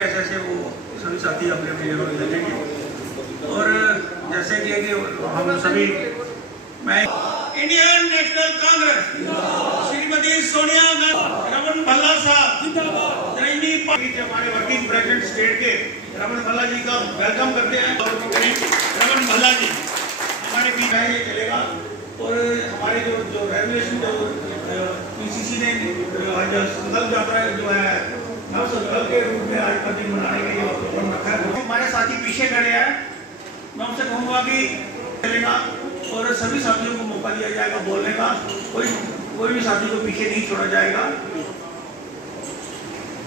ऐसे ऐसे वो सभी साथी अपने अपनी जगह पे लगेंगे और जैसे कि हम सभी मैं इंडियन नेशनल कांग्रेस श्रीमती सोनिया गांधी रमन भल्ला साहब जिंदाबाद पार्टी के हमारे वर्किंग प्रेसिडेंट स्टेट के रमन भल्ला जी का वेलकम करते हैं और रमन भल्ला जी हमारे बीच ये चलेगा और हमारे जो रेगुलेशन जो पीसीसी ने आज संकल्प यात्रा जो है संकल्प के रूप में आज का दिन मनाने के लिए प्रोग्राम रखा है। हमारे साथी पीछे खड़े हैं, मैं उनसे कहूँगा कि चलेगा और सभी साथियों को मौका दिया जाएगा बोलने का, कोई भी साथी को पीछे नहीं छोड़ा जाएगा।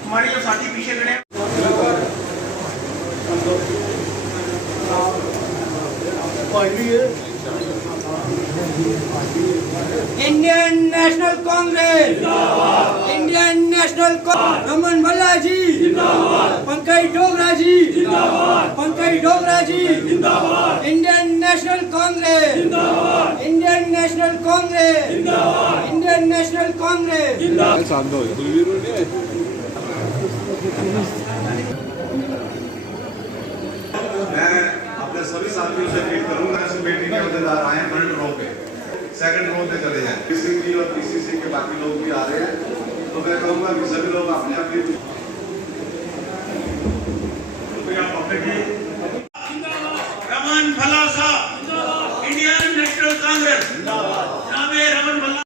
हमारे जो साथी पीछे खड़े हैं Indian National Congress Indian National Raman Bhalla ji Pankaj Dogra ji Indian National Congress Indian National Congress Indian National Congress मैं अपने सभी साथियों से अपील करूंगा इस मीटिंग के अहदेदार आए फ्रंट रो पे, सेकंड रो पे चले जाएं। किसी जी और पीसीसी के बाकी लोग भी आ रहे हैं, तो मैं कहूंगा कि सभी लोग अपने अपनी रमन भल्ला साहब इंडियन नेशनल कांग्रेस जनाब रमन भल्ला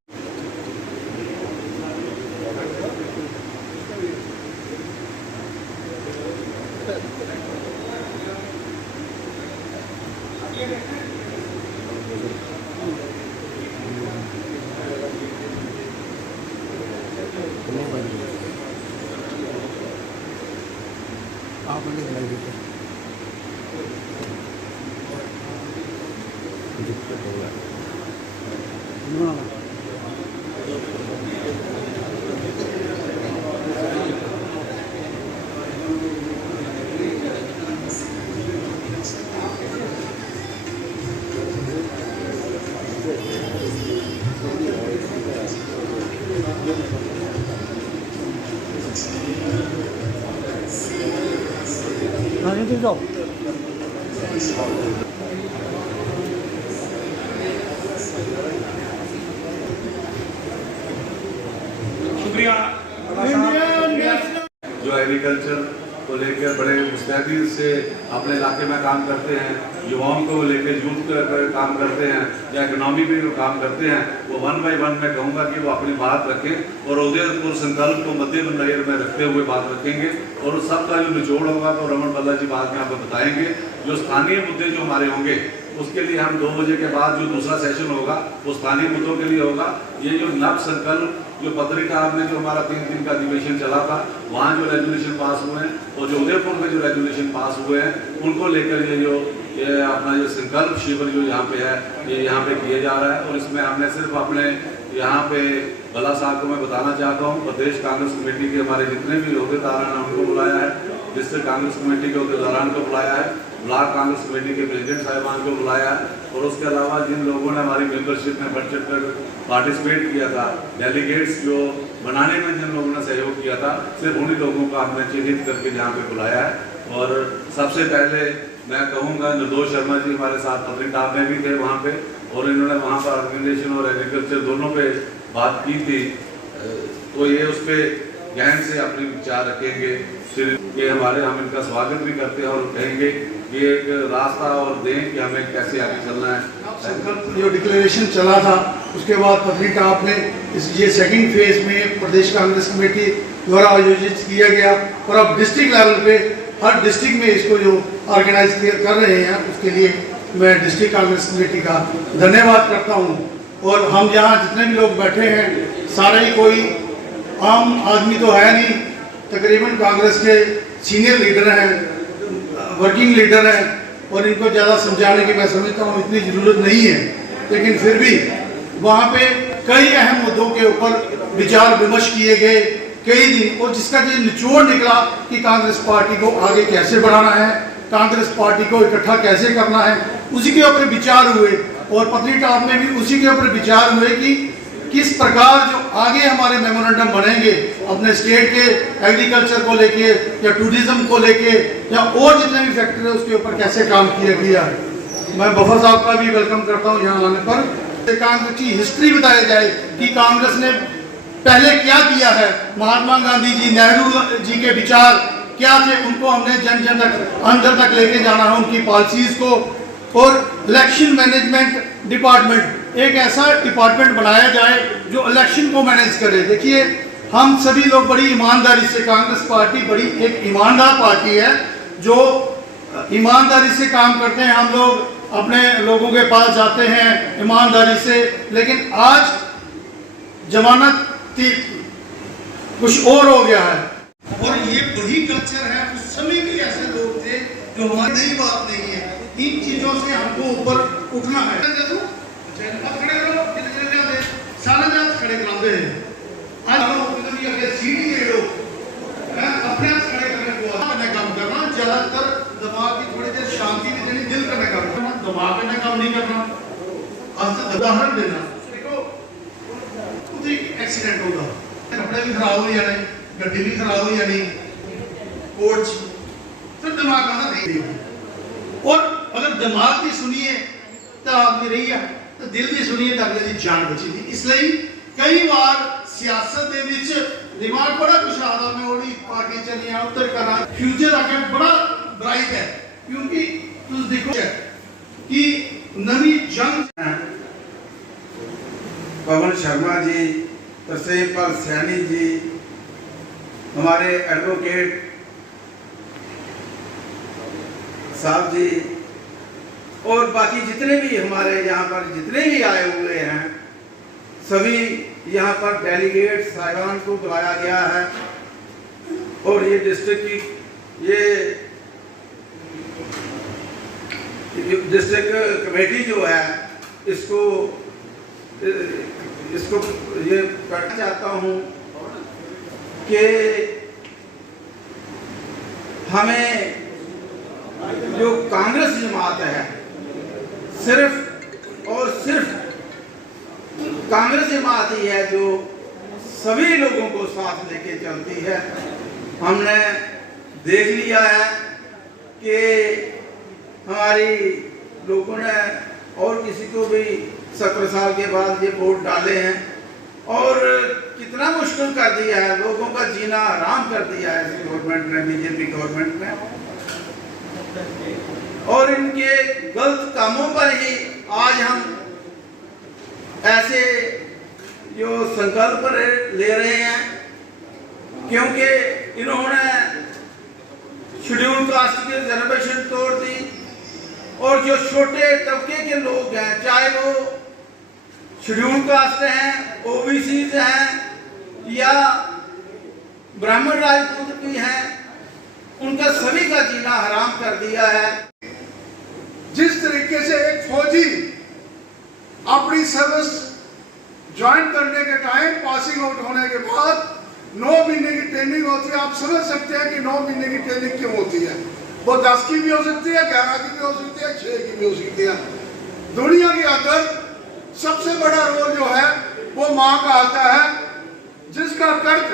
शुक्रिया। जो एग्रीकल्चर को लेकर बड़े मुस्तैदी से अपने इलाके में काम करते हैं, युवाओं को लेकर यूथ को काम करते हैं या इकोनॉमी पे जो काम करते हैं, वो 1 बाय 1 मैं कहूँगा कि वो अपनी बात रखें और उदयपुर संकल्प को मद्देनजर में रखते हुए बात रखेंगे और सबका जो निचोड़ होगा तो रमन भल्ला जी बाद में आपको बताएंगे। जो स्थानीय मुद्दे जो हमारे होंगे उसके लिए हम 2 बजे के बाद जो दूसरा सेशन होगा वो स्थानीय मुद्दों के लिए होगा। ये जो नव संकल्प जो पत्रिका में जो हमारा 3 दिन का अधिवेशन चला था, वहाँ जो रेजुलेशन पास हुए हैं और जो उदयपुर में जो रेजुलेशन पास हुए हैं उनको लेकर ये अपना जो संकल्प शिविर जो यहाँ पे है ये यहाँ पे किया जा रहा है। और इसमें हमने सिर्फ अपने यहाँ पे भल्ला साहब को मैं बताना चाहता हूँ, प्रदेश कांग्रेस कमेटी के हमारे जितने भी अहदेदारान हैं उनको बुलाया है, डिस्ट्रिक्ट कांग्रेस कमेटी के अहदेदारान को बुलाया है, ब्लॉक कांग्रेस कमेटी के प्रेसिडेंट साहिबान को बुलाया है और उसके अलावा जिन लोगों ने हमारी मेंबरशिप में बढ़ चढ़ कर पार्टिसिपेट किया था, डेलीगेट्स जो बनाने में जिन लोगों ने सहयोग किया था, सिर्फ उन्हीं लोगों को हमने चिन्हित करके यहाँ पे बुलाया है। और सबसे पहले मैं कहूँगा निर्दोष शर्मा जी हमारे साथ पत्रिकार में भी थे वहाँ पे और इन्होंने वहाँ पर ऑर्गेनाइजेशन और एग्रीकल्चर दोनों पे बात की थी, तो ये उस पर गहन से अपने विचार रखेंगे। ये हमारे हम इनका स्वागत भी करते हैं और कहेंगे कि एक रास्ता और दें कि हमें कैसे आगे चलना है। संकल्प जो डिक्लेरेशन चला था उसके बाद पत्रिका आपने ये सेकंड फेज में प्रदेश कांग्रेस कमेटी द्वारा आयोजित किया गया और अब डिस्ट्रिक्ट लेवल पे हर डिस्ट्रिक्ट में इसको जो ऑर्गेनाइज कर रहे हैं उसके लिए मैं डिस्ट्रिक्ट कांग्रेस कमेटी का धन्यवाद करता हूँ। और हम यहाँ जितने भी लोग बैठे हैं सारे ही कोई आम आदमी तो है नहीं, तकरीबन कांग्रेस के सीनियर लीडर हैं, वर्किंग लीडर हैं और इनको ज़्यादा समझाने की मैं समझता हूँ इतनी ज़रूरत नहीं है, लेकिन फिर भी वहाँ पे कई अहम मुद्दों के ऊपर विचार विमर्श किए गए कई दिन और जिसका जो निचोड़ निकला कि कांग्रेस पार्टी को आगे कैसे बढ़ाना है, कांग्रेस पार्टी को इकट्ठा कैसे करना है, उसी के ऊपर विचार हुए और पत्रिका में भी उसी के ऊपर विचार हुए कि किस प्रकार जो आगे हमारे मेमोरेंडम बनेंगे अपने स्टेट के एग्रीकल्चर को लेके या टूरिज्म को लेके या और जितने भी फैक्टर है उसके ऊपर कैसे काम किया गया है। मैं बफर साहब का भी वेलकम करता हूँ यहाँ आने पर। कांग्रेस की हिस्ट्री बताया जाए कि कांग्रेस ने पहले क्या किया है, महात्मा गांधी जी, नेहरू जी के विचार क्या थे, उनको हमने जन जन तक अंदर तक लेके जाना है, उनकी पॉलिसीज को। और इलेक्शन मैनेजमेंट डिपार्टमेंट, एक ऐसा डिपार्टमेंट बनाया जाए जो इलेक्शन को मैनेज करे। देखिए हम सभी लोग बड़ी ईमानदारी से, कांग्रेस पार्टी बड़ी एक ईमानदार पार्टी है जो ईमानदारी से काम करते हैं। हम लोग अपने लोगों के पास जाते हैं ईमानदारी से, लेकिन आज जमाना कुछ और हो गया है। और ये वही कल्चर है, उस समय भी ऐसे लोग थे जो हमारी नई बात नहीं है। इन चीजों से हमको ऊपर उठना है। खड़े करो, सारे जात खड़े कराते हैं। आज सीढ़ी ले लो, अपने आप खड़े करने को काम करना, ज्यादातर दिमाग की थोड़ी देर शांति भी देनी, दिल करने काम करना, दिमाग करने काम नहीं करना। आज उदाहरण देना, देखो खुद ही एक्सीडेंट होगा, कपड़े भी खराब हो जाने, गड्डी भी खराब हो जानी, कोच फिर दिमाग का नहीं देगी। और अगर दिमाग की सुनिए तो आपकी रही है, तो दिल की सुनिए तो अगले की जान बची थी। इसलिए कई बार सियासत दे विच दिमाग बड़ा कुछ आता, मैं वही पार्टी चली उधर करा, फ्यूचर आगे बड़ा ब्राइट है, क्योंकि तुम देखो कि नवी जंग। पवन शर्मा जी, तरसेम पाल सैनी जी, हमारे एडवोकेट साहब जी और बाकी जितने भी हमारे यहाँ पर जितने भी आए हुए हैं, सभी यहाँ पर डेलीगेट साहिबान को बुलाया गया है। और ये डिस्ट्रिक्ट की ये डिस्ट्रिक्ट कमेटी जो है इसको ये कहना चाहता हूँ कि हमें जो कांग्रेस जमात है, सिर्फ और सिर्फ कांग्रेस जमात ही है जो सभी लोगों को साथ लेके चलती है। हमने देख लिया है कि हमारी लोगों ने और किसी को भी 17 साल के बाद ये वोट डाले हैं और कितना मुश्किल कर दिया है, लोगों का जीना आराम कर दिया है इस गवर्नमेंट ने, बीजेपी गवर्नमेंट ने। और इनके गलत कामों पर ही आज हम ऐसे जो संकल्प ले रहे हैं, क्योंकि इन्होंने शेड्यूल कास्ट की रिजर्वेशन तोड़ दी और जो छोटे तबके के लोग हैं, चाहे वो शेड्यूल कास्ट हैं, ओबीसीज हैं या ब्राह्मण राजपूत भी हैं, उनका सभी का जीना हराम कर दिया है। जिस तरीके से एक फौजी अपनी सर्विस ज्वाइन करने के टाइम पासिंग आउट होने के बाद 9 महीने की ट्रेनिंग होती है, आप समझ सकते हैं कि 9 महीने की ट्रेनिंग क्यों होती है। वो 10 की भी हो सकती है, 11 की भी हो सकती है, 6 की भी हो सकती है। दुनिया के अंदर सबसे बड़ा रोल जो है वो माँ का आता है, जिसका कर्ज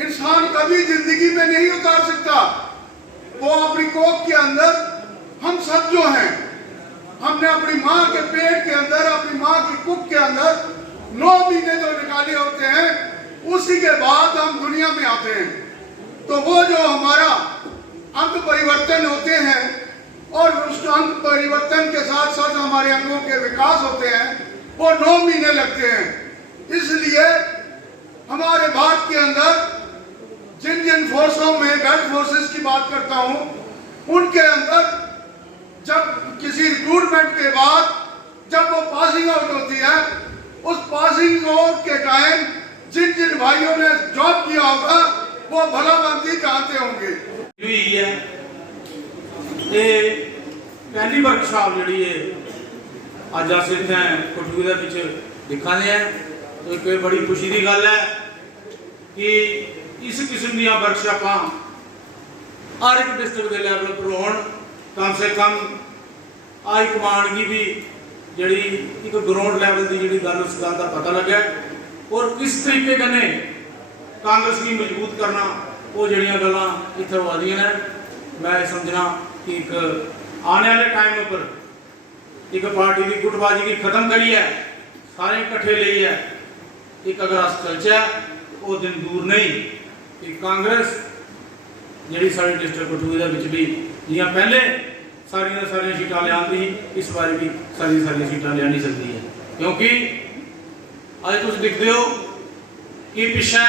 इंसान कभी जिंदगी में नहीं उतार सकता। वो अपनी कोख के अंदर हम सब जो हैं, हमने अपनी माँ के पेट के अंदर, अपनी माँ की कुख के अंदर 9 महीने जो निकाले होते हैं, उसी के बाद हम दुनिया में आते हैं। तो वो जो हमारा अंग परिवर्तन होते हैं और उस अंग परिवर्तन के साथ साथ हमारे अंगों के विकास होते हैं, वो 9 महीने लगते हैं। इसलिए हमारे भारत के अंदर जिन जिन फोर्सों में, गल्फ फोर्सेस की बात करता हूं, उनके अंदर जब किसी रिक्रूटमेंट के बाद जब वो पासिंग आउट होती है, उस पासिंग आउट के टाइम जिन जिन भाइयों ने जॉब किया होगा वो भला भांति जानते होंगे। पहली वर्कशॉप जी अज अस इतने कठुए के दिखा रहे हैं, तो एक बड़ी खुशी की गल है कि इस किस्म दी वर्कशॉपां हर एक डिस्ट्रिक्ट के लैवल पर हो, कम से कम हाई कमांड की भी जी एक ग्राउंड लैवल की जी गल, उस गल का पता लगे और किस तरीके कन्नै कांग्रेस की मजबूत करना, वो जड़ियां गल्लां इत्थे हो रही ने। मैं समझना कि एक आने वाले टाइम पर एक पार्टी की गुटबाजी की खत्म करी है, सारे इकट्ठे ले है, एक अगर अस चलचे वो दिन दूर नहीं कि कांग्रेस जी सारी डिस्ट्रिक्ट कठुआ भी जियां पहले सारिया सारिया सीटां लियांदी, इस बार भी सारिया सीटां लिया नहीं सकती है। क्योंकि अज तुम देखते हो कि पिछले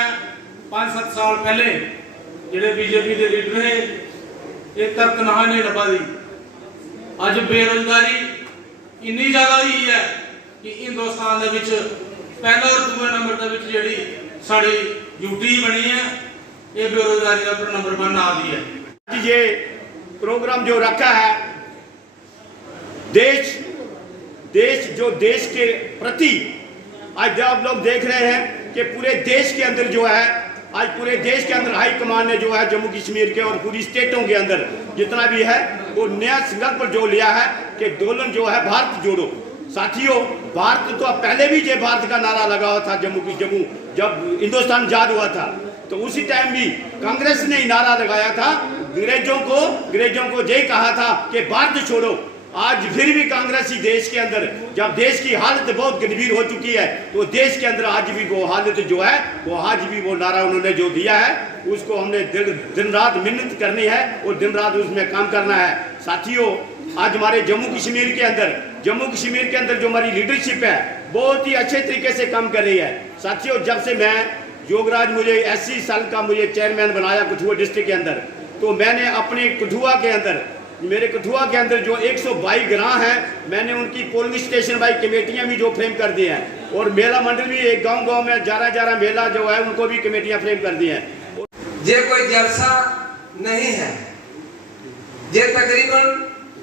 5-7 साल पहले ਜਿਹੜੇ बीजेपी के लीडर है ये तरकनाह ने लभा दी। अज बेरोजगारी इन्नी ज़्यादा हुई है कि हिंदुस्तान दे विच पहला और दूसरे नंबर दे विच जिहड़ी साड़ी यूटी बनी है ये बेरोजगारी का नंबर 1 आ गई है। ये प्रोग्राम जो रखा है देश देश के प्रति आज आप लोग देख रहे हैं कि पूरे देश के अंदर जो है आज पूरे देश के अंदर हाई कमान ने जो है जम्मू कश्मीर के और पूरी स्टेटों के अंदर जितना भी है वो नया संकल्प जो लिया है कि दोलन जो है भारत जोड़ो। साथियों भारत तो पहले भी जय भारत का नारा लगा हुआ था जम्मू जब हिंदुस्तान आजाद हुआ था तो उसी टाइम भी कांग्रेस ने ही नारा लगाया था, अंग्रेजों को जय कहा था कि भारत छोड़ो। आज फिर भी कांग्रेसी देश के अंदर जब देश की हालत बहुत गंभीर हो चुकी है तो देश के अंदर आज भी वो हालत जो है वो आज भी वो नारा उन्होंने जो दिया है उसको हमने दिन रात मेहनत करनी है और दिन रात उसमें काम करना है। साथियों आज हमारे जम्मू कश्मीर के अंदर जो हमारी लीडरशिप है बहुत ही अच्छे तरीके से काम कर रही है। साथियों जब से मैं योगराज मुझे 80 साल का मुझे चेयरमैन बनाया कठुआ डिस्ट्रिक्ट के अंदर तो मैंने अपने कठुआ के अंदर मेरे कठुआ के अंदर जो 122 ग्राम हैं मैंने उनकी पोलिंग स्टेशन वाइज कमेटियां भी जो फ्रेम कर दी हैं और मेला मंडल भी एक गांव में 11 मेला जो है उनको भी कमेटियां फ्रेम कर दी हैं। ये कोई जलसा नहीं है, ये तकरीबन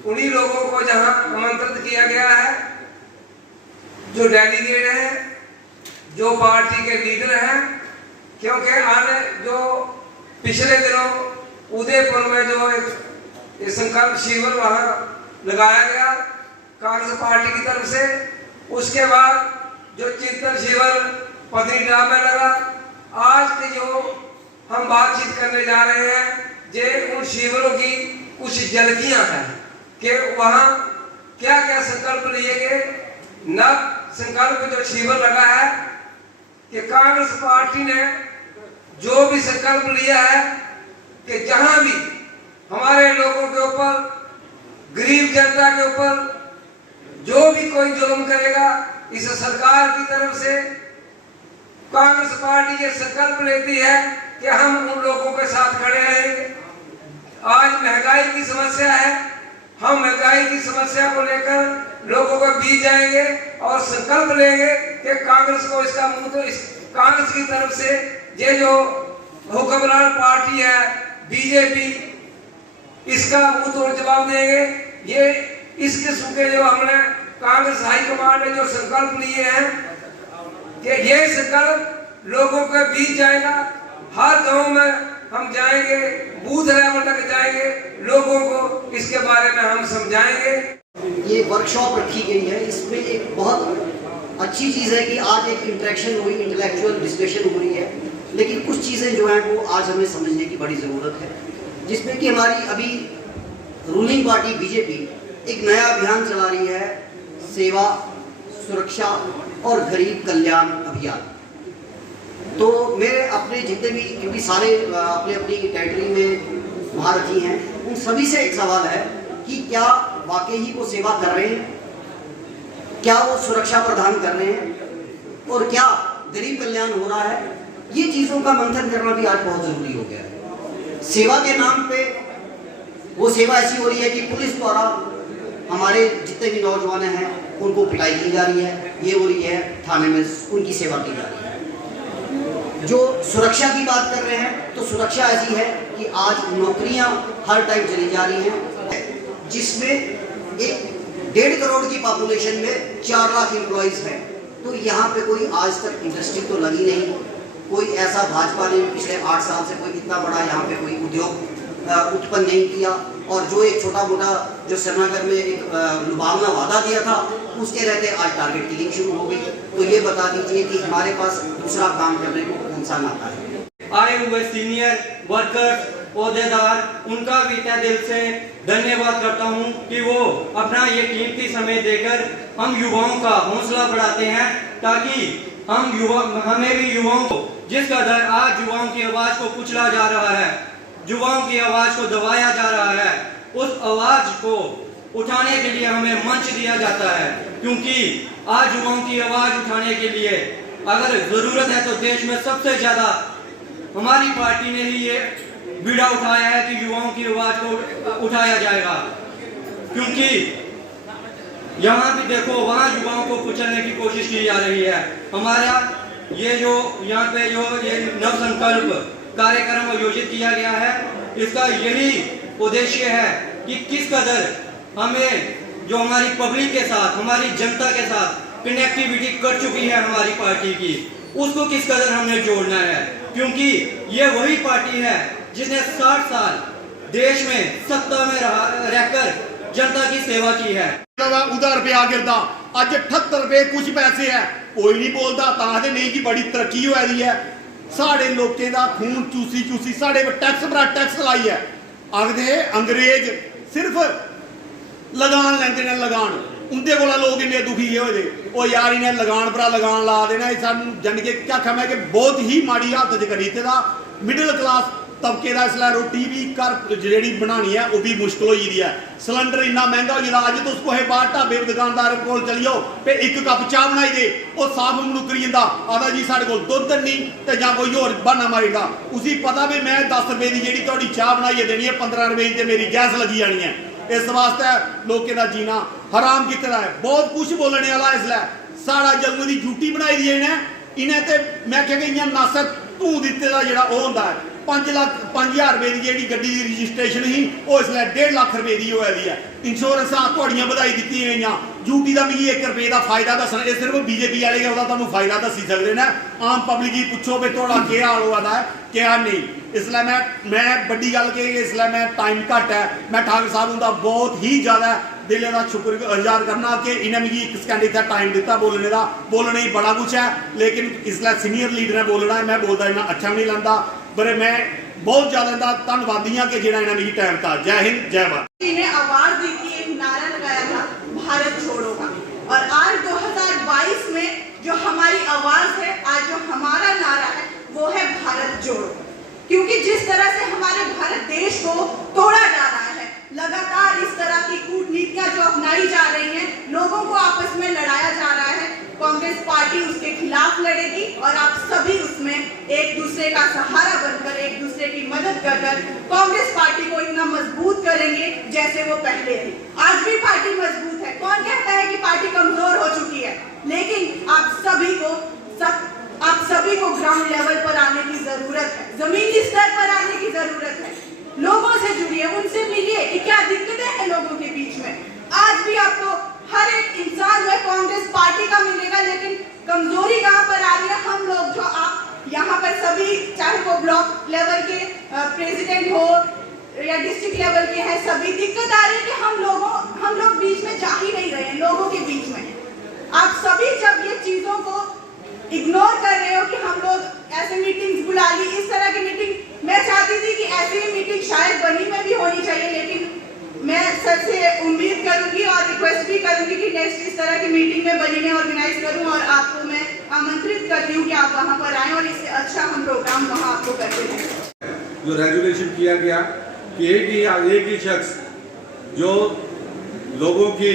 उन्हीं लोगों को जहां आमंत्रित किया गया है जो डेलीगेट हैं, जो पार्टी के लीडर हैं। क्योंकि आने जो पिछले दिनों उदयपुर में जो एक संकल्प शिविर वहां लगाया गया कांग्रेस पार्टी की तरफ से, उसके बाद जो चिंतन शिविर पत्नीटॉप में लगा, आज की जो हम बातचीत करने जा रहे हैं ये उन शिविरों की कुछ झलकियां हैं कि वहां क्या क्या संकल्प लिए गए। नव संकल्प जो शिविर लगा है कि कांग्रेस पार्टी ने जो भी संकल्प लिया है कि जहां भी हमारे लोगों के ऊपर, गरीब जनता के ऊपर जो भी कोई जुल्म करेगा इस सरकार की तरफ से कांग्रेस पार्टी ये संकल्प लेती है कि हम उन लोगों के साथ खड़े रहेंगे। आज महंगाई की समस्या है, हम महंगाई की समस्या को लेकर लोगों को बीच जाएंगे और संकल्प लेंगे कि कांग्रेस को इसका मुंह तो कांग्रेस की तरफ से ये जो हुक्मरान पार्टी है बीजेपी इसका मुंह तोड़ जवाब देंगे। ये इस किस्म के जो हमने कांग्रेस हाईकमान ने जो संकल्प लिए हैं कि ये संकल्प लोगों के बीच जाएगा, हर गांव में हम जाएंगे, बूथ लेवल तक जाएंगे, लोगों को इसके बारे में हम समझाएंगे। ये वर्कशॉप रखी गई है, इसमें एक बहुत अच्छी चीज़ है कि आज एक इंटरेक्शन हुई, इंटेलेक्चुअल डिस्कशन हुई है, लेकिन कुछ चीज़ें जो हैं वो आज हमें समझने की बड़ी ज़रूरत है, जिसमें कि हमारी अभी रूलिंग पार्टी बीजेपी एक नया अभियान चला रही है, सेवा सुरक्षा और गरीब कल्याण अभियान। तो मेरे अपने जितने भी क्योंकि सारे अपने अपनी कैटेगरी में महारथी हैं उन सभी से एक सवाल है कि क्या वाकई ही वो सेवा कर रहे हैं, क्या वो सुरक्षा प्रदान कर रहे हैं और क्या गरीब कल्याण हो रहा है। ये चीज़ों का मंथन करना भी आज बहुत ज़रूरी हो गया है। सेवा के नाम पे वो सेवा ऐसी हो रही है कि पुलिस द्वारा हमारे जितने भी नौजवान हैं उनको पिटाई की जा रही है, ये हो रही है थाने में उनकी सेवा की जा रही है। जो सुरक्षा की बात कर रहे हैं तो सुरक्षा ऐसी है कि आज नौकरियां हर टाइम चली जा रही हैं, जिसमें एक 1.5 करोड़ की पॉपुलेशन में 4 लाख एम्प्लॉइज हैं। तो यहाँ पे कोई आज तक इंडस्ट्री तो लगी नहीं, कोई ऐसा भाजपा ने पिछले 8 साल से कोई इतना बड़ा यहाँ पे कोई उद्योग उत्पन्न नहीं किया और जो एक छोटा मोटा जो श्रीनगर में एक लुभावना वादा दिया था उसके रहते आज टारगेट किलिंग शुरू हो गई। तो तो ये बता दीजिए कि हमारे पास दूसरा काम करने को कौन सा नाता है। आए हुए सीनियर वर्कर्स, ओहदेदार, उनका भी तहे दिल से धन्यवाद करता हूं कि वो अपना ये कीमती समय देकर हम युवाओं का हौसला बढ़ाते हैं, ताकि हमें भी युवाओं को, जिस कदर आज युवाओं की आवाज को कुचला जा रहा है, युवाओं की आवाज को दबाया जा रहा है, उस आवाज को उठाने के लिए हमें मंच दिया जाता है। क्योंकि आज युवाओं की आवाज उठाने के लिए अगर जरूरत है तो देश में सबसे ज्यादा हमारी पार्टी ने ही ये बीड़ा उठाया है कि युवाओं की आवाज को उठाया जाएगा। क्योंकि यहाँ भी देखो, वहाँ युवाओं को कुचलने की कोशिश की जा रही है। हमारा ये जो यहाँ पे जो ये नव संकल्प कार्यक्रम आयोजित किया गया है, इसका यही उद्देश्य है कि किस कदर हमें जो हमारी पब्लिक के साथ, हमारी जनता के साथ कनेक्टिविटी कर चुकी है हमारी पार्टी की, उसको किस कदर हमने जोड़ना है। क्योंकि ये वही पार्टी है जिसने 60 साल देश में सत्ता में रहकर जनता की सेवा की है। उधर रुपया गिरदा अज 78 रुपए कुछ पैसे है, कोई नहीं बोलता, ताकि नहीं कि बड़ी तरक्की हो रही है। साढ़े लोकें दा खून चूसी चूसी साढ़े टैक्स पर टैक्स लाई है। आखदे अंग्रेज सिर्फ लगान लेंदे ने, लगान उनके कोला लोग इन्ने दुखी हो जे ओ यार इन्हें लगान पर लगान ला देना। सानू जान के क्या खम है कि बहुत ही माड़ी हालत च करी दित्ता। मिडिल क्लास तबके का इसलिए रोटी भी घर जी बनानी है वो भी मुश्किल हो गई है। सिलेंडर इन्ना महंगा हो गया, अज तो उसको बाहर ढाबे दुकानदार को चली जाओ पे एक कप चाह बनाई दे, वो साफ मुनकरी जाता, आता जी साढ़े को दुध नहीं तो या कोई होर बहाना मारीदा। उसी पता भी मैं 10 रुपए की जी थोड़ी चाह बनाइए देनी है, 15 रुपए की मेरी गैस लगी जानी है। इस वास्ते लोगों का जीना हराम कितना है। बहुत कुछ बोलने वाला इसलिए साड़ा जम्मू की ड्यूटी बनाई दी इन्हें तो मैं क्या गई नासर धू दिते का जोड़ा वो होंगे 5,00,000 रुपए की जी गड्डी की रजिस्ट्रेशन ही वो इसलिए 1.5 लाख रुपए की हो रही है। इंश्योरेंस थोड़ियां बधाई दी गई, ड्यूटी का भी 1 रुपए का फायदा दसन, ये सिर्फ बीजेपी वाले तुहानू फायदा दसी सकते हैं। आम पब्लिक ही पुछो भी थोड़ा क्या हाल हुआ है क्या नहीं। इसलिए मैं बड़ी गल कही, इसलिए मैं टाइम घट है, मैं ठाकर साहब उनका बहुत ही ज़्यादा दिल का शुक्रगुजार करना कि इन्हें मुझे 1 सेकंड इतना टाइम दिता बोलने का। बोलने ही बड़ा कुछ है, लेकिन इसलिए सीनियर लीडर ने बोलना है, मैं बोलता इन्ना अच्छा नहीं लगता, पर मैं बहुत ज़्यादा धन्यवादी हाँ कि जिन्हें मुझे टाइम था। जय हिंद जय भारत। इन्हें आवाज दी थी, एक नारा लगाया था भारत छोड़ो का, और आज 2022 में जो हमारी आवाज है, आज जो हमारा नारा है वो है भारत जोड़ो। क्योंकि जिस तरह से हमारे भारत देश को तोड़ा जा रहा है, लगातार इस तरह की कूटनीतियां जो अपनाई जा रही हैं, लोगों को आपस में लड़ाया जा रहा है, कांग्रेस पार्टी उसके खिलाफ लड़ेगी और आप सभी उसमें एक दूसरे का सहारा बनकर, एक दूसरे की मदद कर कांग्रेस पार्टी को इतना मजबूत करेंगे जैसे वो पहले थी। आज भी पार्टी मजबूत है। कौन कहता है कि पार्टी कमजोर हो चुकी है? लेकिन आप सभी को ग्राउंड लेवल पर आने की जरूरत है, जमीनी स्तर पर आने की जरूरत है। लोगों से जुड़िए, उनसे मिलिए कि क्या दिक्कतें हैं लोगों के बीच में। आज भी आपको हर एक इंसान जो है कांग्रेस पार्टी का मिलेगा, लेकिन कमजोरी कहाँ पर आ रही है? हम लोग जो आप यहाँ पर सभी, चाहे वो ब्लॉक लेवल के प्रेसिडेंट हो या डिस्ट्रिक्ट लेवल के हैं, सभी दिक्कत आ रही है कि हम लोग बीच में जा ही नहीं रहे हैं, लोगों के बीच में। आप सभी जब ये चीजों को इग्नोर कर रहे हो कि हम लोग ऐसे मीटिंग्स बुला ली, इस तरह की मीटिंग मैं चाहती थी कि ऐसी मीटिंग शायद बनी में भी होनी चाहिए, लेकिन मैं सर से उम्मीद करूंगी और रिक्वेस्ट भी करूंगी कि नेक्स्ट इस तरह की मीटिंग में बनी में ऑर्गेनाइज करूं, और आपको मैं आमंत्रित करती हूं कि आप वहां पर आएं और इससे अच्छा हम प्रोग्राम वहां आपको करते हैं। जो रेजुलेशन किया गया कि एक ही शख्स जो लोगों की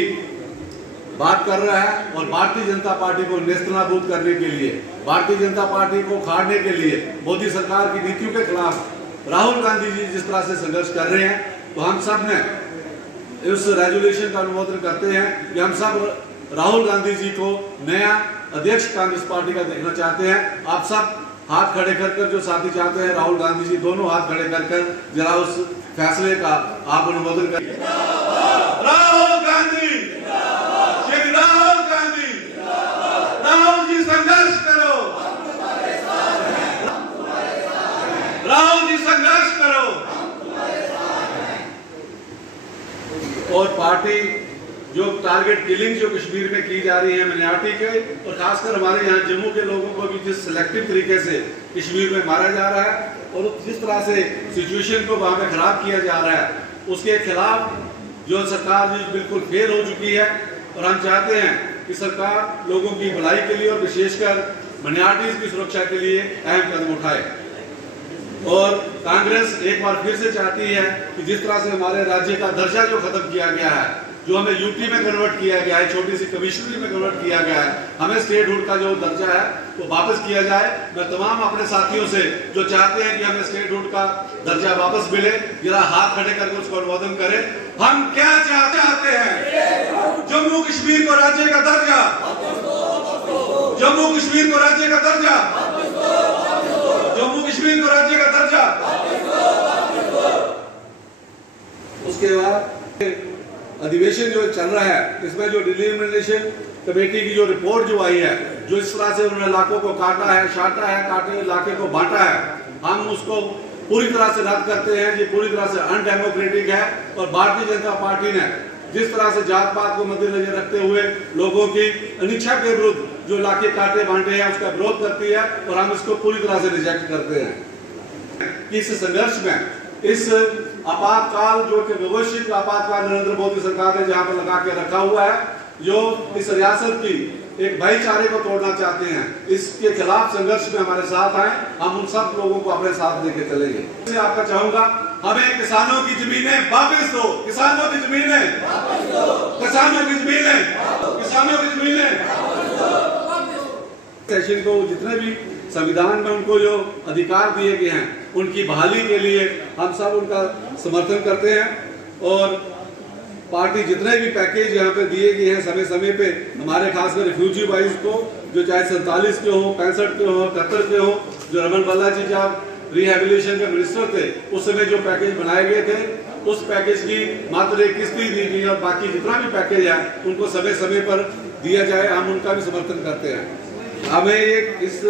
बात कर रहा है और भारतीय जनता पार्टी को नेस्तनाबूद करने के लिए, भारतीय जनता पार्टी को खाड़ने के लिए, मोदी सरकार की नीतियों के खिलाफ राहुल गांधी जी जिस तरह से संघर्ष कर रहे हैं, तो हम सब ने इस रेजुलेशन का अनुमोदन करते हैं कि हम सब राहुल गांधी जी को नया अध्यक्ष कांग्रेस पार्टी का देखना चाहते हैं। आप सब हाथ खड़े कर जो साथी चाहते हैं राहुल गांधी जी, दोनों हाथ खड़े कर जरा उस फैसले का आप अनुमोदन करें। राहुल गांधी, श्री राहुल गांधी, राहुल जी संघर्ष करो, राहुल जी संघर्ष करो। और पार्टी जो टारगेट किलिंग जो कश्मीर में की जा रही है मिnority के, और खासकर हमारे यहाँ जम्मू के लोगों को भी जिस सिलेक्टिव तरीके से कश्मीर में मारा जा रहा है और जिस तरह से सिचुएशन को वहाँ पे खराब किया जा रहा है, उसके खिलाफ जो सरकार जो बिल्कुल फेल हो चुकी है। और हम चाहते हैं कि सरकार लोगों की भलाई के लिए और विशेषकर माइनॉरिटीज की सुरक्षा के लिए अहम कदम उठाए। और कांग्रेस एक बार फिर से चाहती है कि जिस तरह से हमारे राज्य का दर्जा जो खत्म किया गया है, जो हमें यूटी में कन्वर्ट किया गया है, छोटी सी कमिश्नरी में कन्वर्ट किया गया है, हमें स्टेटहुड का जो दर्जा है वो वापस किया जाए। मैं तमाम अपने साथियों से जो चाहते हैं कि हमें स्टेटहुड का दर्जा वापस मिले, जरा हाथ खड़े करके उसको अनुमोदन करें। हम क्या चाहते हैं? जम्मू कश्मीर को राज्य का दर्जा, जम्मू कश्मीर को राज्य का दर्जा, जम्मू कश्मीर को राज्य का दर्जा। उसके बाद अधिवेशन जो चल रहा है, इसमें जो डिलिमिटेशन कमेटी की जो रिपोर्ट जो आई है, जो इस तरह से उन्होंने इलाकों को काटा है, छाटा है, काटे इलाके को बांटा है, हम उसको पूरी तरह से रद्द करते हैं। ये पूरी तरह से अनडेमोक्रेटिक है। और भारतीय जनता पार्टी ने जिस तरह से जात पात को मद्देनजर रखते हुए लोगों की अनिच्छा के विरुद्ध जो इलाके काटे बांटे हैं उसका विरोध करती है, और हम इसको पूरी तरह से रिजेक्ट करते हैं। इस संघर्ष में इस आपातकाल जो कि व्यवस्थित आपातकाल नरेंद्र मोदी सरकार ने जहां पर लगा के रखा हुआ है, जो इस रियासत की एक भाईचारे को तोड़ना चाहते हैं, इसके खिलाफ संघर्ष में हमारे साथ आए। हम उन सब लोगों को अपने साथ लेके चलेंगे। आपका चाहूंगा हमें किसानों की जमीनें वापस दो, किसानों की जमीनें, किसानों की जमीनें, किसानों की जमीनें। सेशन को जितने भी संविधान में उनको जो अधिकार दिए गए हैं उनकी बहाली के लिए हम सब उनका समर्थन करते हैं। और पार्टी जितने भी पैकेज यहाँ पे दिए गए हैं समय समय पे हमारे खासकर रिफ्यूजी वाइज को, जो चाहे 47 के हो, 65 के हो, 71 के हो, जो रमन बल्ला जी जब रिहेबिलिटेशन के मिनिस्टर थे उस समय जो पैकेज बनाए गए थे, उस पैकेज की मात्र एक किस्त ही दी गई और बाकी जितना भी पैकेज है उनको समय समय पर दिया जाए, हम उनका भी समर्थन करते हैं। हमें एक इस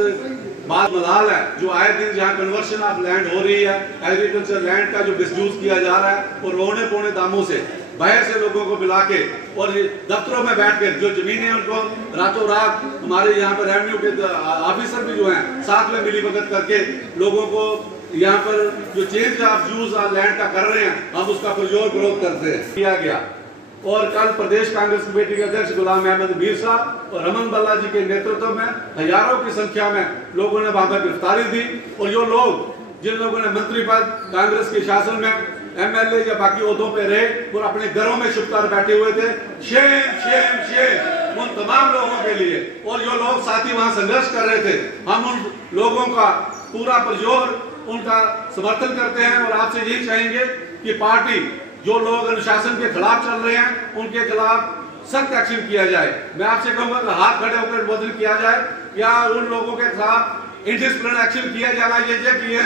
बात मलाल है जो आए दिन जहाँ कन्वर्शन ऑफ लैंड हो रही है, एग्रीकल्चर लैंड का जो मिसयूज किया जा रहा है और रोने पोने दामों से बाहर से लोगों को मिला के और दफ्तरों में बैठ कर जो जमीनें उनको रातों रात हमारे यहाँ पर रेवेन्यू के ऑफिसर भी जो हैं साथ में मिली भगत करके लोगों को यहाँ पर जो change of use of land का कर रहे हैं, हम उसका पुरजोर विरोध करते हैं किया गया। और कल प्रदेश कांग्रेस कमेटी के अध्यक्ष गुलाम अहमद मीर साहब और रमन बल्ला जी के नेतृत्व में हजारों की संख्या में लोगों ने वहां पर गिरफ्तारी दी। और जो लोग जिन लोगों ने मंत्री पद कांग्रेस के शासन में एमएलए या बाकी ओहदों पे रहे और अपने घरों में छुपकर बैठे हुए थे, शेम शेम शेम उन तमाम लोगों के लिए। और जो लोग साथी वहां संघर्ष कर रहे थे, हम उन लोगों का पूरा पुरजोर उनका समर्थन करते हैं और आपसे यही चाहेंगे कि पार्टी जो लोग अनुशासन के खिलाफ चल रहे हैं उनके खिलाफ सख्त एक्शन किया जाए। मैं आपसे कहूंगा कि हाथ खड़े होकर अनुमोदन किया जाए या उन लोगों के खिलाफ इंडिसिप्लिन एक्शन किया जाना ये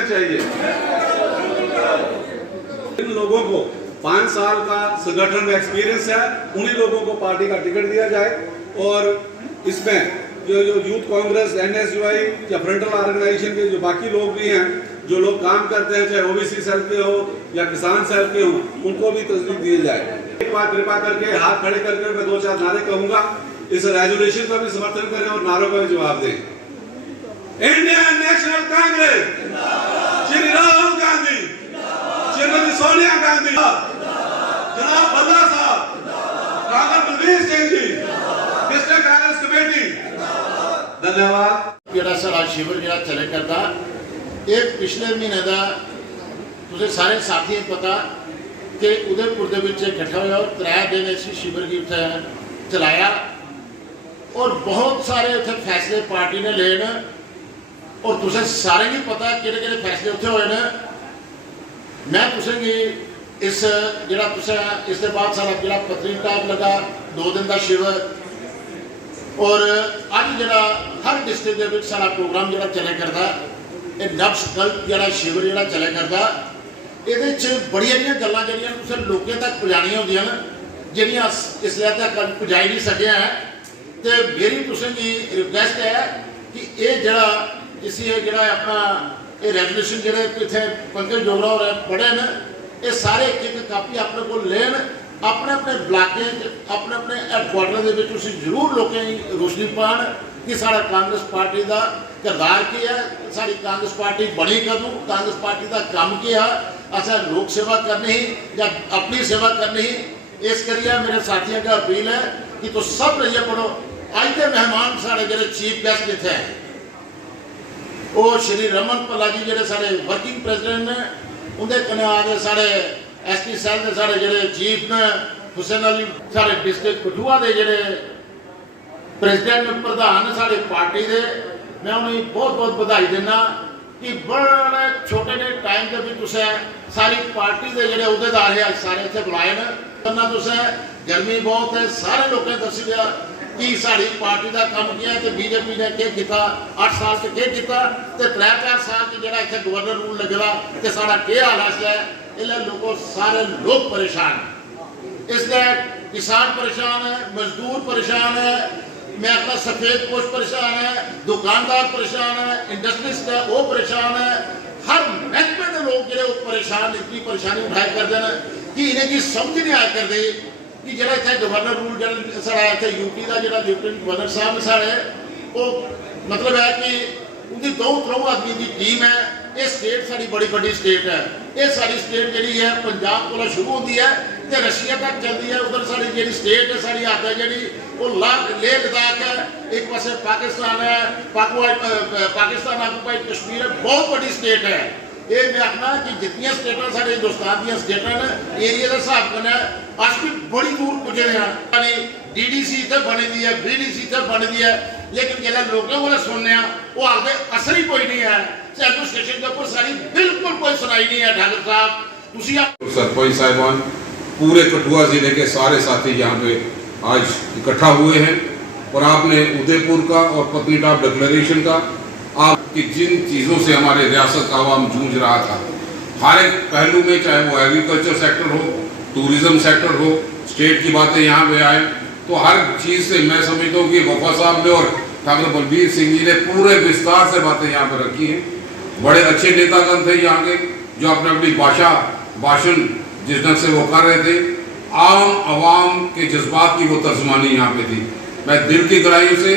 चाहिए। इन लोगों को 5 साल का संगठन में एक्सपीरियंस है, उन्हीं लोगों को पार्टी का टिकट दिया जाए। और इसमें जो यूथ कांग्रेस, एनएसयूआई या फ्रंटल ऑर्गेनाइजेशन के जो बाकी लोग भी हैं, जो लोग काम करते हैं, चाहे ओबीसी सेल के हो या किसान सेल के हो, उनको भी तस्दीक दी जाए। एक बार कृपा करके हाथ खड़े करके मैं 2-4 नारे कहूंगा, इस रेजोल्यूशन का भी समर्थन करें और नारों का भी जवाब दें। इंडियन नेशनल कांग्रेस, श्री राहुल गांधी, श्रीमती सोनिया गांधी, जनाब भल्ला साहब, doctor Balbir Singh ji, district Congress committee, धन्यवाद। ਜਿਹੜਾ ਸਾਡਾ ਸ਼ਿਵਰ ਜਿਹੜਾ ਚੱਲੇ ਕਰਦਾ ਇਹ ਪਿਛਲੇ ਮਹੀਨੇ ਦਾ ਤੁਸੀਂ ਸਾਰੇ ਸਾਥੀਆਂ ਨੂੰ ਪਤਾ ਕਿ ਉਦयपुर ਦੇ ਵਿੱਚ ਇਕੱਠਾ ਹੋਇਆ ਔਰ 3 ਦਿਨ ਅਸੀਂ ਸ਼ਿਵਰ ਕੀ ਉੱਥੇ ਚਲਾਇਆ ਔਰ ਬਹੁਤ ਸਾਰੇ ਉੱਥੇ ਫੈਸਲੇ ਪਾਰਟੀ ਨੇ ਲਏ ਨੇ ਔਰ ਤੁਸੀਂ ਸਾਰੇ ਨੂੰ ਪਤਾ ਕਿਹੜੇ ਕਿਹੜੇ ਫੈਸਲੇ ਉੱਥੇ ਹੋਏ ਨੇ। ਮੈਂ ਪੁੱਛਾਂਗੀ ਇਸ ਜਿਹੜਾ ਤੁਸੀਂ ਇਸ ਦੇ ਬਾਅਦ ਸਾਡਾ ਜਿਹੜਾ ਪਤਨੀਟਾਪ ਲਗਾ 2 ਦਿਨ ਦਾ ਸ਼ਿਵਰ और अज जरा हर डिस्ट्रिक्ट के विच सारा प्रोग्राम जरा चले करता ये नव संकल्प जरा शिविर जरा चले करता ये बड़िया गल्लां जड़ियां तुसीं लोकें तक पहुँचानियां होंदियां जिहड़ियां इसलिए तक पहुँचाई नहीं सके हैं। तो मेरी तुसीं की रिक्वेस्ट है कि ये जरा इसी जरा अपना ये रेजोल्यूशन जोड़े इतने पंकज डोगरा और पढ़े न ये सारे एक एक कापी अपने को लेन अपने अपने ब्लाके अपने अपने हैडकुआटर ਦੇ ਵਿੱਚ ਤੁਸੀਂ ਜ਼ਰੂਰ ਲੋਕਾਂ ਦੀ ਰੋਸ਼ਨੀ ਪਾਣ ਕਿ ਸਾਡਾ ਕਾਂਗਰਸ ਪਾਰਟੀ ਦਾ ਕਿਰਦਾਰ ਕੀ ਹੈ, ਸਾਡੀ ਕਾਂਗਰਸ ਪਾर्टी बनी कदों, कांग्रेस पार्टी का काम क्या अच्छा लोक सेवा करनी या अपनी सेवा करनी। इस करिए मेरे साथियों का अपील है कि तो सब रहिए पढ़ो। अज के मेहमान साढ़े जो चीफ गेस्ट जिथे हैं वो श्री रमन भला जी जो साढ़े वर्किंग प्रेसिडेंट ने, उनके कने आगे साढ़े ST सैल के साढ़े जो चीफ ने हुसैन अली, साढ़े डिस्ट्रिक्ट कठुआ के जोड़े प्रेसिडेंट प्रधान साढ़े पार्टी के, मैं उन्हें बहुत बहुत बधाई देना कि बड़े छोटे ने टाइम के भी तुसें सारी पार्टी के जोड़े अहदेदार है सारे इतने बुलाए न करना। तुसें गर्मी बहुत है, सारे लोगों ने दस दिया कि साड़ी पार्टी का काम किया तो BJP ने क्या किया, 8 साल से क्या किया, तो 3-4 साल की जो इतने गवर्नर रूल लगेगा तो साड़ा क्या हालात है। इसलिए लोगों सारे लोग परेशान हैं, इसलिए किसान परेशान है, मजदूर परेशान है, मैं अपना सफेद पोश परेशान है, दुकानदार परेशान है, इंडस्ट्रिस्ट है वो परेशान है, हर महकमे के लोग जो परेशान, इतनी परेशानी उठाए कर देना कि इन्हें की समझ नहीं आया कर दी कि जो इतने गवर्नर रूल जो साढ़ा इतने यूपी का जो लेफ्टिनेंट गवर्नर साहब साढ़े वो मतलब है कि उनकी 2-3 आदमी की टीम है। ये स्टेट साड़ी बड़ी बड़ी स्टेट है, ये सारी स्टेट जी है पंजाब को शुरू होती है तो रशिया तक चलती है, उधर साड़ी जी स्टेट है साड़ी आता है जी वो लेह लद्दाख है, एक पास पाकिस्तान है, पाकिस्तान ऑक्यूपाइड कश्मीर है, बहुत बड़ी स्टेट है। ये मैं आखना कि जितनी स्टेटा साढ़े हिंदुस्तान दी स्टेटा ने एरिया का हिसाब करना अस भी बड़ी दूर पुजे हैं। DDC इतने बनी दी है, BDC इतने बनी दी है, लेकिन जो लोगों को सुनने वो आगे असर ही कोई नहीं है। एडमिनिस्ट्रेशन के ऊपर सारी बिल्कुल कोई सुनाई नहीं है। ठाकुर साहब सरपंच साहिबान पूरे कठुआ जिले के सारे साथी यहाँ पे आज इकट्ठा हुए हैं और आपने उदयपुर का और पत्नीटॉप डिक्लेरेशन का आपकी जिन चीज़ों से हमारे रियासत का आवाम जूझ रहा था हर एक पहलू में, चाहे वो एग्रीकल्चर सेक्टर हो, टूरिज्म सेक्टर हो, स्टेट की बातें यहाँ पे आए तो हर चीज़ से मैं समझता हूँ कि वफा साहब ने और ठाकुर बलबीर सिंह जी ने पूरे विस्तार से बातें यहाँ पे रखी हैं। बड़े अच्छे नेतागण थे यहाँ के जो अपने अपनी भाषण जिस ढंग से वो कर रहे थे, आम आवाम के जज्बात की वो तर्जमानी यहाँ पे थी। मैं दिल की गहराइयों से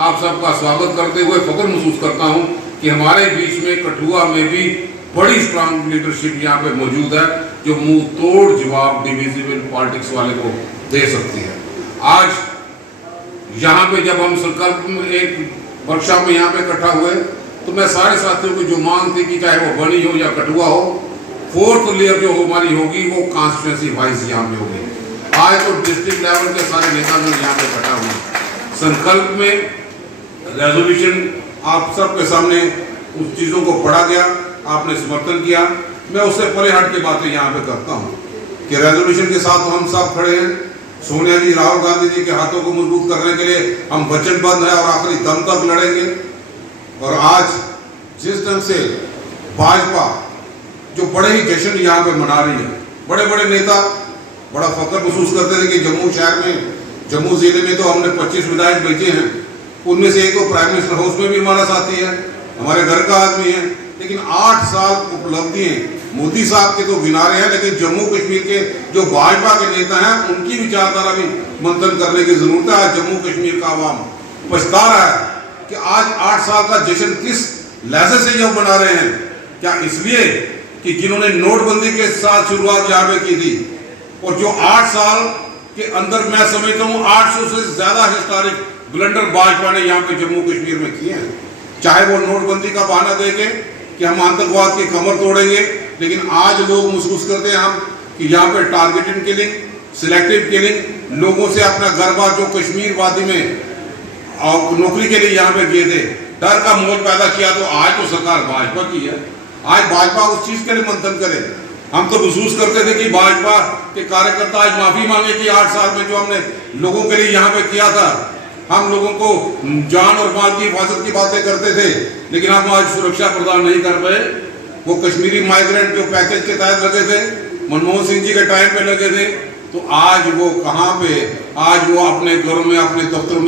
आप सबका स्वागत करते हुए फख्र महसूस करता हूँ कि हमारे बीच में कठुआ में भी बड़ी स्ट्रांग लीडरशिप यहाँ पे मौजूद है जो मुंह तोड़ जवाब डिविजिबल पॉलिटिक्स वाले को दे सकती है। आज यहाँ पे जब हम संकल्प में एक वर्कशॉप में यहाँ पे इकट्ठा हुए तो मैं सारे साथियों की जो मांग थी कि चाहे वो बनी हो या कठुआ हो, 4th लेयर जो हमारी होगी वो कॉन्स्टिट्यूंसी वाइज यहाँ पे होगी। आज तो डिस्ट्रिक्ट लेवल के सारे नेता लोग यहाँ पे इकट्ठा हुए। संकल्प में रेजोल्यूशन आप सबके सामने उस चीज़ों को पढ़ा गया, आपने समर्थन किया। मैं उससे परे हट के बातें यहाँ पे करता हूँ कि रेजोल्यूशन के साथ हम सब खड़े हैं। सोनिया जी, राहुल गांधी जी के हाथों को मजबूत करने के लिए हम वचनबद्ध हैं और आखिरी दम तक लड़ेंगे। और आज जिस ढंग से भाजपा जो बड़े ही जश्न यहाँ पे मना रही है, बड़े बड़े नेता बड़ा फख्र महसूस करते थे कि जम्मू शहर में, जम्मू जिले में तो हमने 25 विधायक भेजे हैं, उनमें से एक तो प्राइम मिनिस्टर हाउस में भी हमारा साथी है, हमारे घर का आदमी है। लेकिन 8 साल उपलब्धि मोदी साहब के तो गिनारे हैं, लेकिन जम्मू कश्मीर के जो भाजपा के नेता हैं उनकी विचारधारा भी मंथन करने की जरूरत है। आज जम्मू कश्मीर का आवाम पछता रहा है कि आज 8 साल का जश्न किस लहजे से जो मना रहे हैं। क्या इसलिए कि जिन्होंने नोटबंदी के साथ शुरुआत यहाँ पे की थी और जो 8 साल के अंदर मैं समझता हूँ 800 से ज्यादा हिस्टोरिक ब्लंडर भाजपा ने यहाँ पे जम्मू कश्मीर में किए हैं। चाहे वो नोटबंदी का बहाना देके कि हम आतंकवाद की कमर तोड़ेंगे, लेकिन आज लोग महसूस करते हैं हम कि यहाँ पे टारगेटेड किलिंग, सिलेक्टिव किलिंग, लोगों से अपना घर बार जो कश्मीर वादी में नौकरी के लिए यहाँ पे गए थे, डर का माहौल पैदा किया। तो आज तो सरकार भाजपा की है, आज भाजपा उस चीज के लिए मंथन करे। हम तो महसूस करते थे कि भाजपा के कार्यकर्ता आज माफी मांगे कि 8 साल में जो हमने लोगों के लिए यहाँ पे किया था, हम लोगों को जान और माल की हिफाजत की बातें करते थे, लेकिन हम आज सुरक्षा प्रदान नहीं कर पाए। वो कश्मीरी माइग्रेंट जो पैकेज के तहत लगे थे, मनमोहन सिंह जी के टाइम पे लगे थे, तो आज वो कहाँ पे, आज वो अपने घरों में, अपने दफ्तरों में